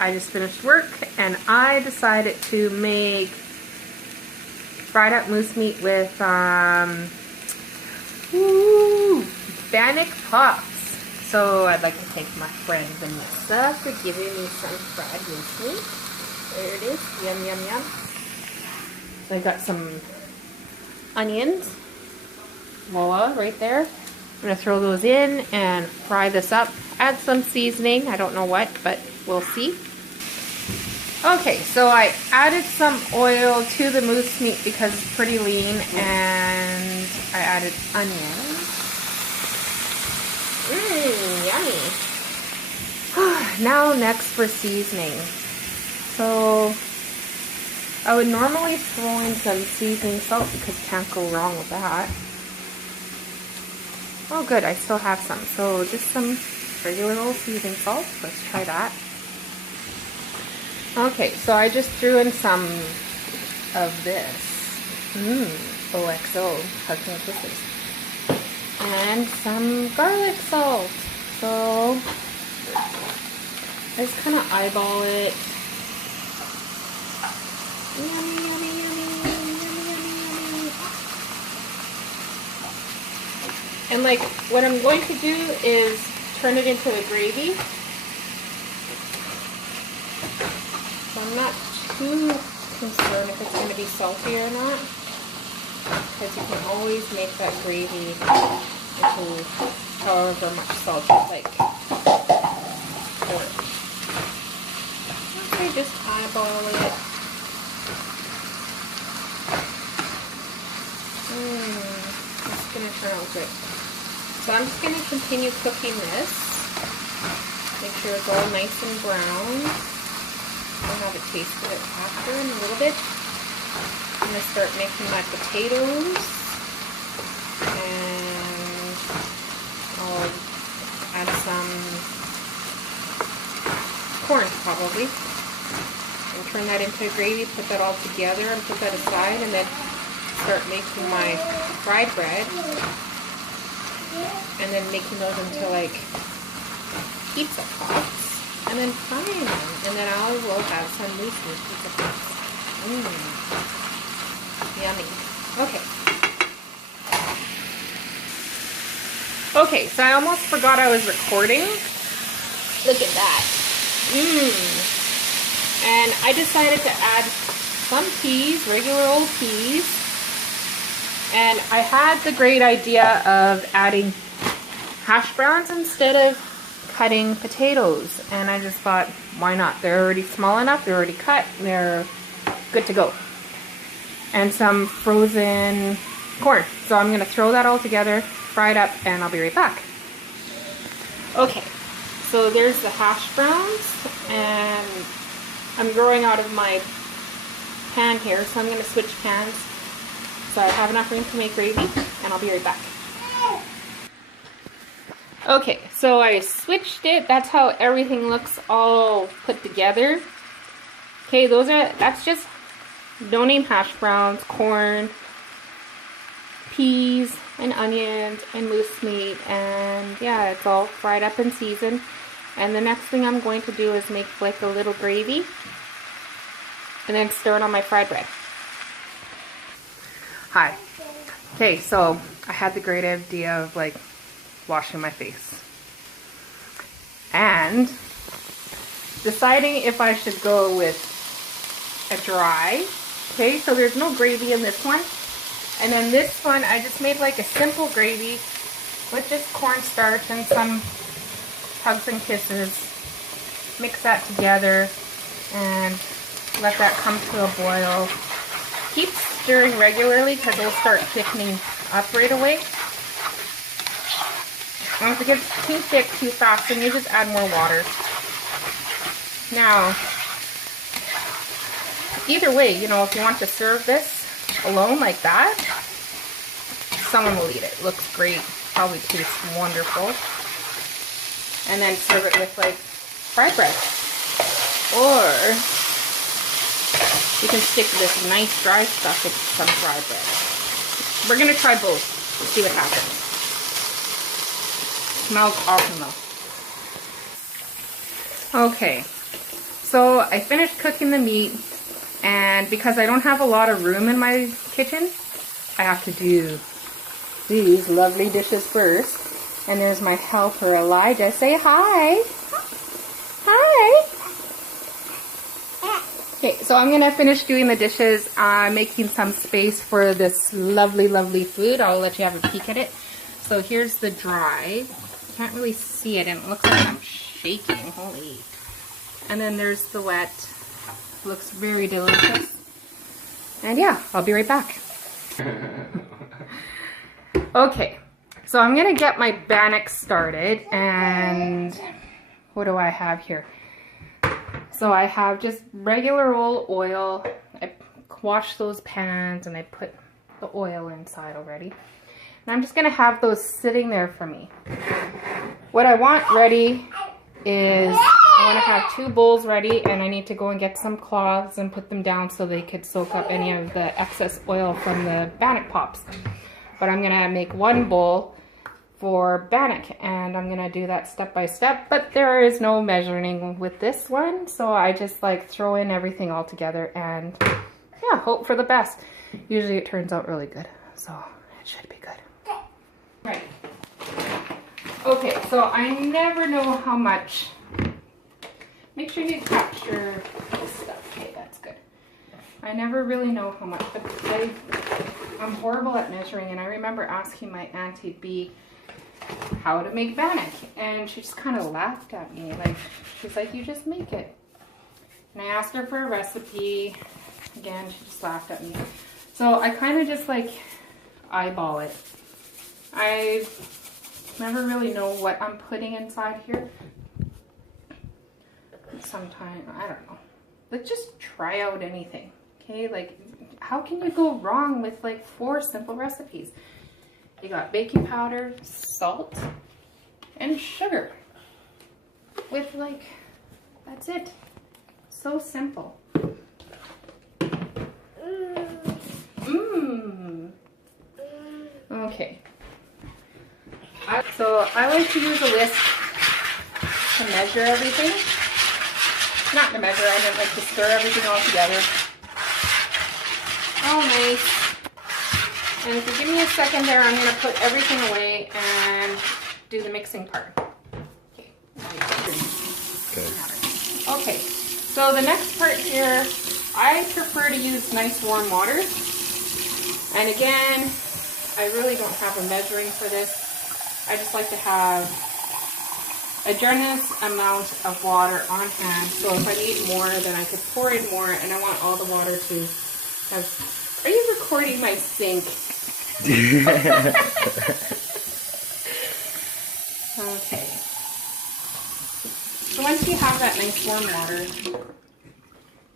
I just finished work and I decided to make fried up moose meat with Bannock Pops. So I'd like to thank my friend Vanessa for giving me some fried moose meat. There it is. Yum, yum, yum. So I got some onions. Voila, right there. I'm going to throw those in and fry this up. Add some seasoning. I don't know what, but we'll see. Okay, so I added some oil to the moose meat because it's pretty lean, and I added onions. Yummy. Now next for seasoning. So I would normally throw in some seasoning salt because you can't go wrong with that. Oh good, I still have some. So just some regular old seasoning salt. Let's try that. Okay, so I just threw in some of this. OXO, hugs and kisses. And some garlic salt. So I just kind of eyeball it. Yummy, yummy, yummy, yummy, yummy, yummy. And like, what I'm going to do is turn it into a gravy. So I'm not too concerned if it's going to be salty or not, because you can always make that gravy into however much salt you like. Okay, just eyeball it. It's going to turn out good. So I'm just going to continue cooking this. Make sure it's all nice and brown. I'll have a taste of it after in a little bit. I'm going to start making my potatoes. And I'll add some corn probably. And turn that into a gravy, put that all together and put that aside, and then start making my fried bread. And then making those into like pizza pops. And then frying them. And then I will have some Moosemeat pizza pops. Yummy. Okay. Okay, so I almost forgot I was recording. Look at that. And I decided to add some peas, regular old peas. And I had the great idea of adding hash browns instead of cutting potatoes, and I just thought, why not? They're already small enough, they're already cut, they're good to go. And some frozen corn. So I'm going to throw that all together, fry it up, and I'll be right back. Okay, so there's the hash browns, and I'm growing out of my pan here, so I'm going to switch pans so I have enough room to make gravy, and I'll be right back. Okay, so I switched it. That's how everything looks all put together. Okay, that's just no-name hash browns, corn, peas, and onions, and moose meat, and yeah, it's all fried up and seasoned. And the next thing I'm going to do is make like a little gravy, and then stir it on my fried bread. Hi. Okay, so I had the great idea of like washing my face and deciding if I should go with a dry. Okay, so there's no gravy in this one, and then this one I just made like a simple gravy with just cornstarch and some hugs and kisses. Mix that together and let that come to a boil. Keep stirring regularly because it'll start thickening up right away. And if it gets too thick too fast, then you just add more water. Now, either way, you know, if you want to serve this alone like that, someone will eat it. It looks great. Probably tastes wonderful. And then serve it with like fried bread. Or you can stick this nice dry stuff with some fried bread. We're going to try both. See what happens. Smells awesome though. Okay, So I finished cooking the meat, and because I don't have a lot of room in my kitchen, I have to do these lovely dishes first. And there's my helper, Elijah. Say hi. Hi. Okay, so I'm going to finish doing the dishes, making some space for this lovely, lovely food. I'll let you have a peek at it. So here's the dry. Can't really see it, and it looks like I'm shaking. Holy. And then there's the wet. Looks very delicious. And yeah, I'll be right back. Okay, so I'm going to get my bannock started, and what do I have here? So I have just regular old oil. I washed those pans and I put the oil inside already. And I'm just going to have those sitting there for me. What I want ready is I want to have 2 bowls ready, and I need to go and get some cloths and put them down so they could soak up any of the excess oil from the Bannock Pops. But I'm going to make 1 bowl for Bannock, and I'm gonna do that step by step, but there is no measuring with this one, so I just like throw in everything all together and yeah, hope for the best. Usually it turns out really good, so it should be good. Right. Okay, so I never know how much. Make sure you capture this stuff. Okay, that's good. I never really know how much, but I'm horrible at measuring, and I remember asking my Auntie B how to make bannock, and she just kind of laughed at me. Like, she's like, you just make it. And I asked her for a recipe. Again, she just laughed at me. So I kind of just like eyeball it. I never really know what I'm putting inside here. Sometimes, I don't know. Let's just try out anything. Okay, like, how can you go wrong with like 4 simple recipes? You got baking powder, salt, and sugar. With like, that's it. So simple. Okay. So I like to use a whisk to measure everything. Not to measure, I just like to stir everything all together. Oh, nice. And if you give me a second there, I'm going to put everything away and do the mixing part. Okay. Okay, so the next part here, I prefer to use nice warm water. And again, I really don't have a measuring for this. I just like to have a generous amount of water on hand. So if I need more, then I could pour in more, and I want all the water to have... Are you recording my sink? Okay. So once you have that nice warm water,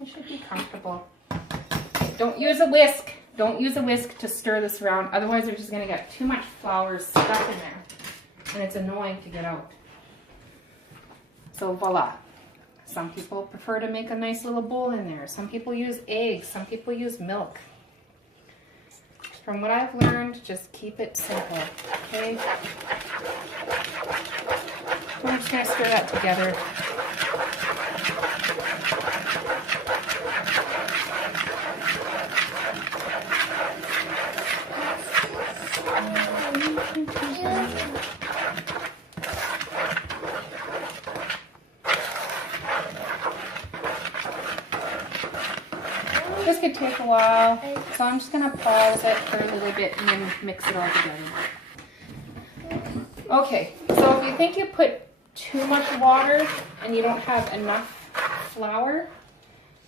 it should be comfortable. Don't use a whisk. Don't use a whisk to stir this around. Otherwise, you're just going to get too much flour stuck in there. And it's annoying to get out. So voila. Some people prefer to make a nice little bowl in there. Some people use eggs. Some people use milk. From what I've learned, just keep it simple, okay? I'm just going to stir that together. This could take a while, so I'm just going to pause it for a little bit and then mix it all together. Okay, so if you think you put too much water and you don't have enough flour,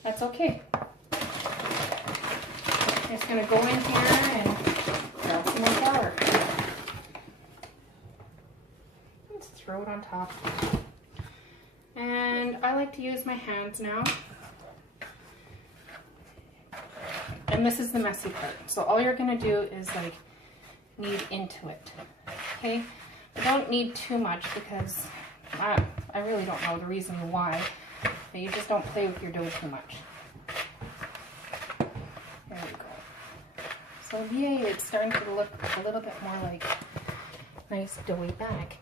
that's okay. I'm just going to go in here and grab some more flour. Let's throw it on top. And I like to use my hands now. And this is the messy part. So all you're going to do is like knead into it. Okay? But don't knead too much because I really don't know the reason why. But you just don't play with your dough too much. There we go. So yay, it's starting to look a little bit more like nice doughy bannock.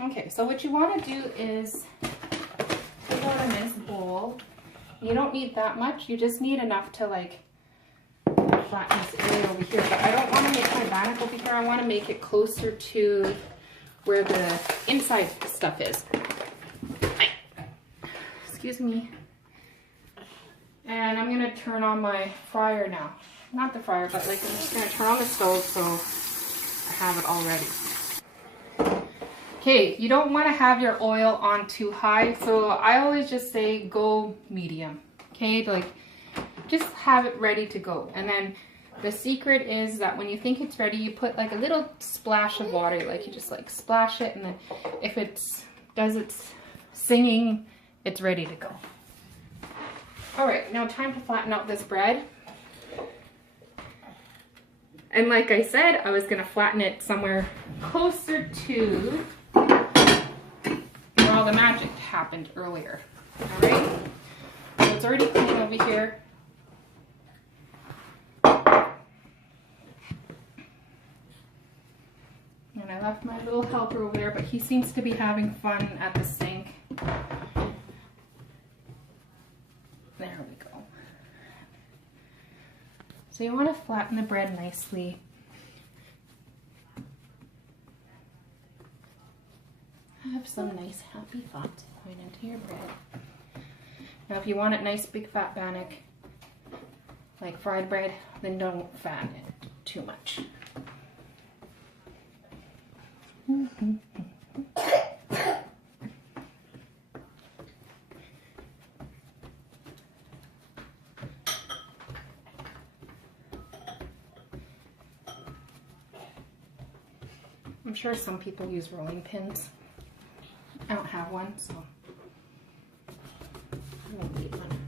Okay, so what you want to do is take out a nice bowl. You don't need that much. You just need enough to like flatten this area over here. But I don't want to make my bannock over here. I want to make it closer to where the inside stuff is. Excuse me. And I'm going to turn on my fryer now. Not the fryer, but like I'm just going to turn on the stove so I have it all ready. Okay, you don't want to have your oil on too high, so I always just say go medium. Okay, like just have it ready to go. And then the secret is that when you think it's ready, you put like a little splash of water, like you just like splash it, and then if it does its singing, it's ready to go. All right, now time to flatten out this bread. And like I said, I was gonna flatten it somewhere closer to where all the magic happened earlier. All right, so it's already clean over here. And I left my little helper over there, but he seems to be having fun at the sink. There we go. So you want to flatten the bread nicely. Have some nice happy thoughts going into your bread. Now if you want it nice big fat bannock, like fried bread, then don't fatten it too much. I'm sure some people use rolling pins. I don't have one, so I won't need one.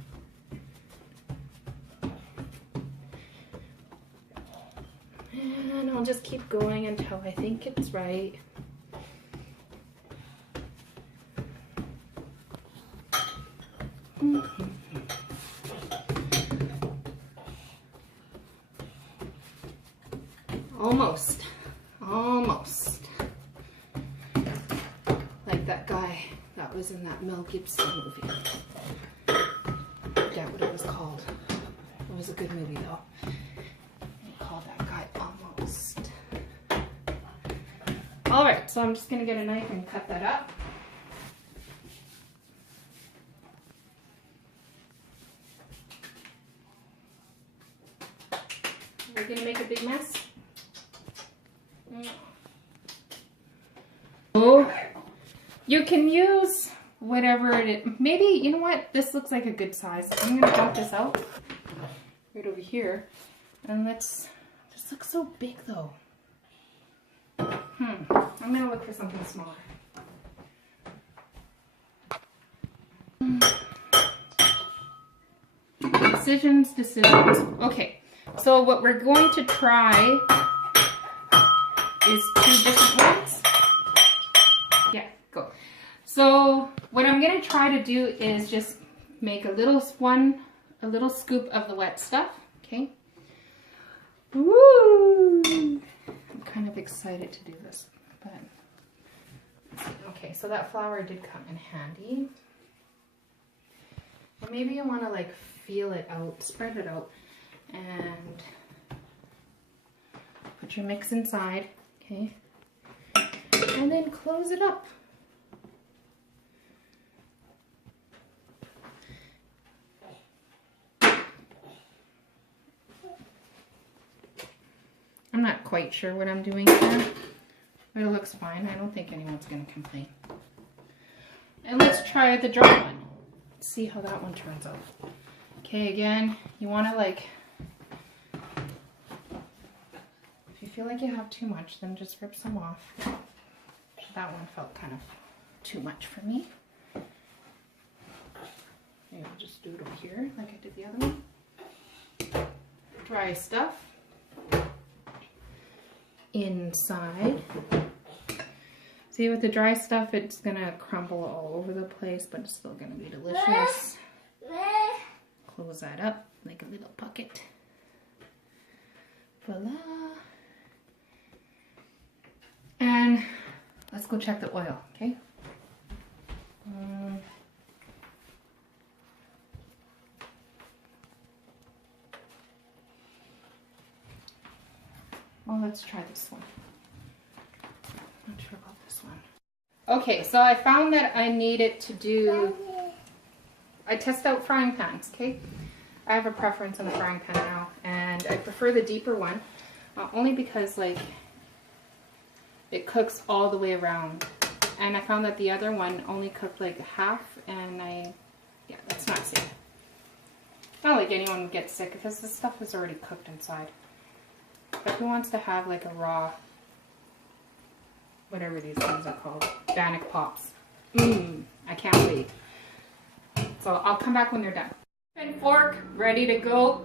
And I'll just keep going until I think it's right. Almost. Almost. Like that guy that was in that Mel Gibson movie. I forget what it was called. It was a good movie though. They called that guy Almost. Alright, so I'm just going to get a knife and cut that up. We're going to make a big mess. Oh, you can use whatever it is. Maybe, you know what? This looks like a good size. I'm going to dump this out right over here. And let's, this looks so big though. I'm going to look for something smaller. Decisions. Okay, so what we're going to try is 2 different ones. Yeah, go. So what I'm going to try to do is just make a little scoop of the wet stuff. Okay. Woo! I'm kind of excited to do this, but okay. So that flour did come in handy. And maybe you want to like feel it out, spread it out, and put your mix inside. Okay, and then close it up. I'm not quite sure what I'm doing here, but it looks fine. I don't think anyone's going to complain. And let's try the dry one. Let's see how that one turns out. Okay, again, you want to like, if you feel like you have too much, then just rip some off. That one felt kind of too much for me. Maybe I'll just do it over here like I did the other one. Dry stuff inside. See, with the dry stuff, it's gonna crumble all over the place, but it's still gonna be delicious. Close that up like a little pocket. Voila. And let's go check the oil, okay? Oh, let's try this one. Not sure about this one. Okay, so I found that I needed to do, I test out frying pans, okay? I have a preference on the frying pan now, and I prefer the deeper one, only because like it cooks all the way around. And I found that the other one only cooked like half, and yeah, that's not safe. Not like anyone would get sick because the stuff is already cooked inside. But who wants to have like a raw, whatever these things are called, Bannock Pops? I can't wait. So I'll come back when they're done. And fork, ready to go.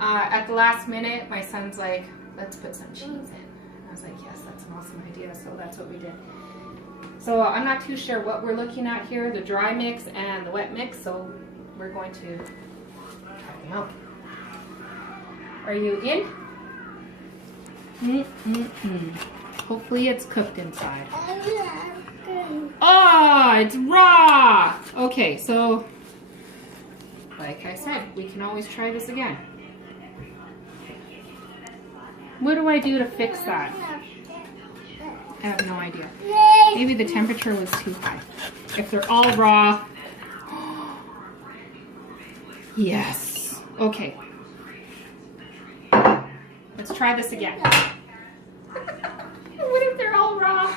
At the last minute, my son's like, let's put some cheese in. I was like, yes, that's an awesome idea. So that's what we did. So I'm not too sure what we're looking at here, the dry mix and the wet mix. So we're going to try them out. Are you in? Hopefully it's cooked inside. Oh, it's raw! Okay, so like I said, we can always try this again. What do I do to fix that? I have no idea. Maybe the temperature was too high. If they're all raw. Yes. Okay. Let's try this again. What if they're all raw?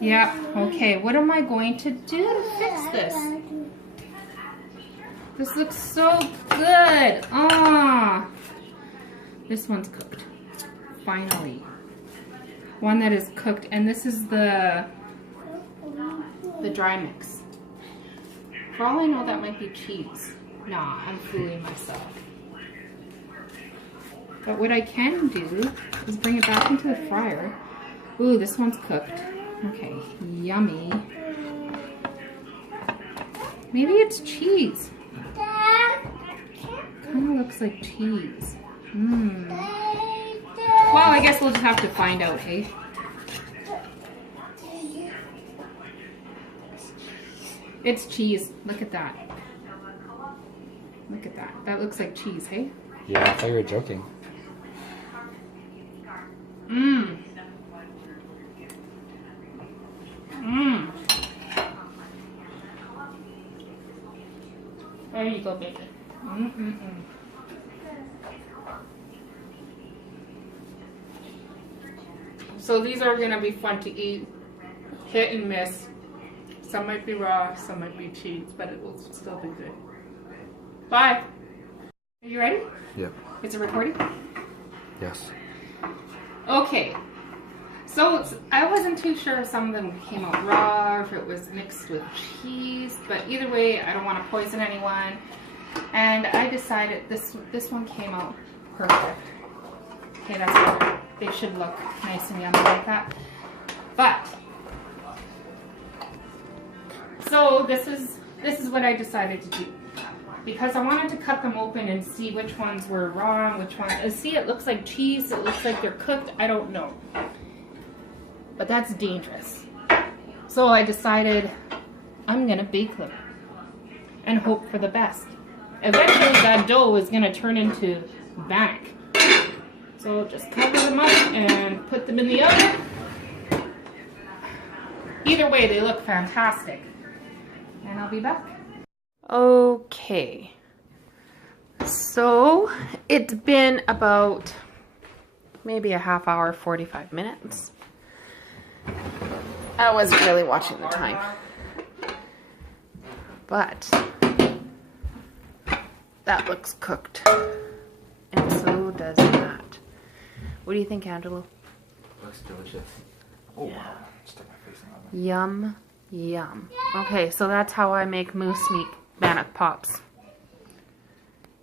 Yeah. Okay. What am I going to do to fix this? This looks so good. Ah, this one's cooked. Finally, one that is cooked, and this is the dry mix. For all I know, that might be cheese. Nah, I'm fooling myself. But what I can do is bring it back into the fryer. Ooh, this one's cooked. Okay, yummy. Maybe it's cheese. Kind of looks like cheese. Well, I guess we'll just have to find out, hey? It's cheese. Look at that. Look at that. That looks like cheese, hey? Yeah, I thought you were joking. There you go, baby. So these are gonna be fun to eat. Hit and miss. Some might be raw, some might be cheese, but it will still be good. Bye. Are you ready? Yep. Is it recording? Yes. Okay. So I wasn't too sure if some of them came out raw, or if it was mixed with cheese, but either way, I don't want to poison anyone. And I decided this one came out perfect. Okay, that's good. They should look nice and yummy like that. But so this is what I decided to do, because I wanted to cut them open and see which ones were raw, which one. See, it looks like cheese. It looks like they're cooked. I don't know, but that's dangerous. So I decided I'm gonna bake them and hope for the best. Eventually, that dough is gonna turn into bannock. So just cover them up and put them in the oven. Either way, they look fantastic. And I'll be back. Okay. So it's been about maybe a half hour, 45 minutes. I wasn't really watching the time. But that looks cooked. And so does that. What do you think, Angelo? Looks delicious. Oh, yeah. Stick my face in the oven. Yum, yum. Okay, so that's how I make moose meat Bannock Pops.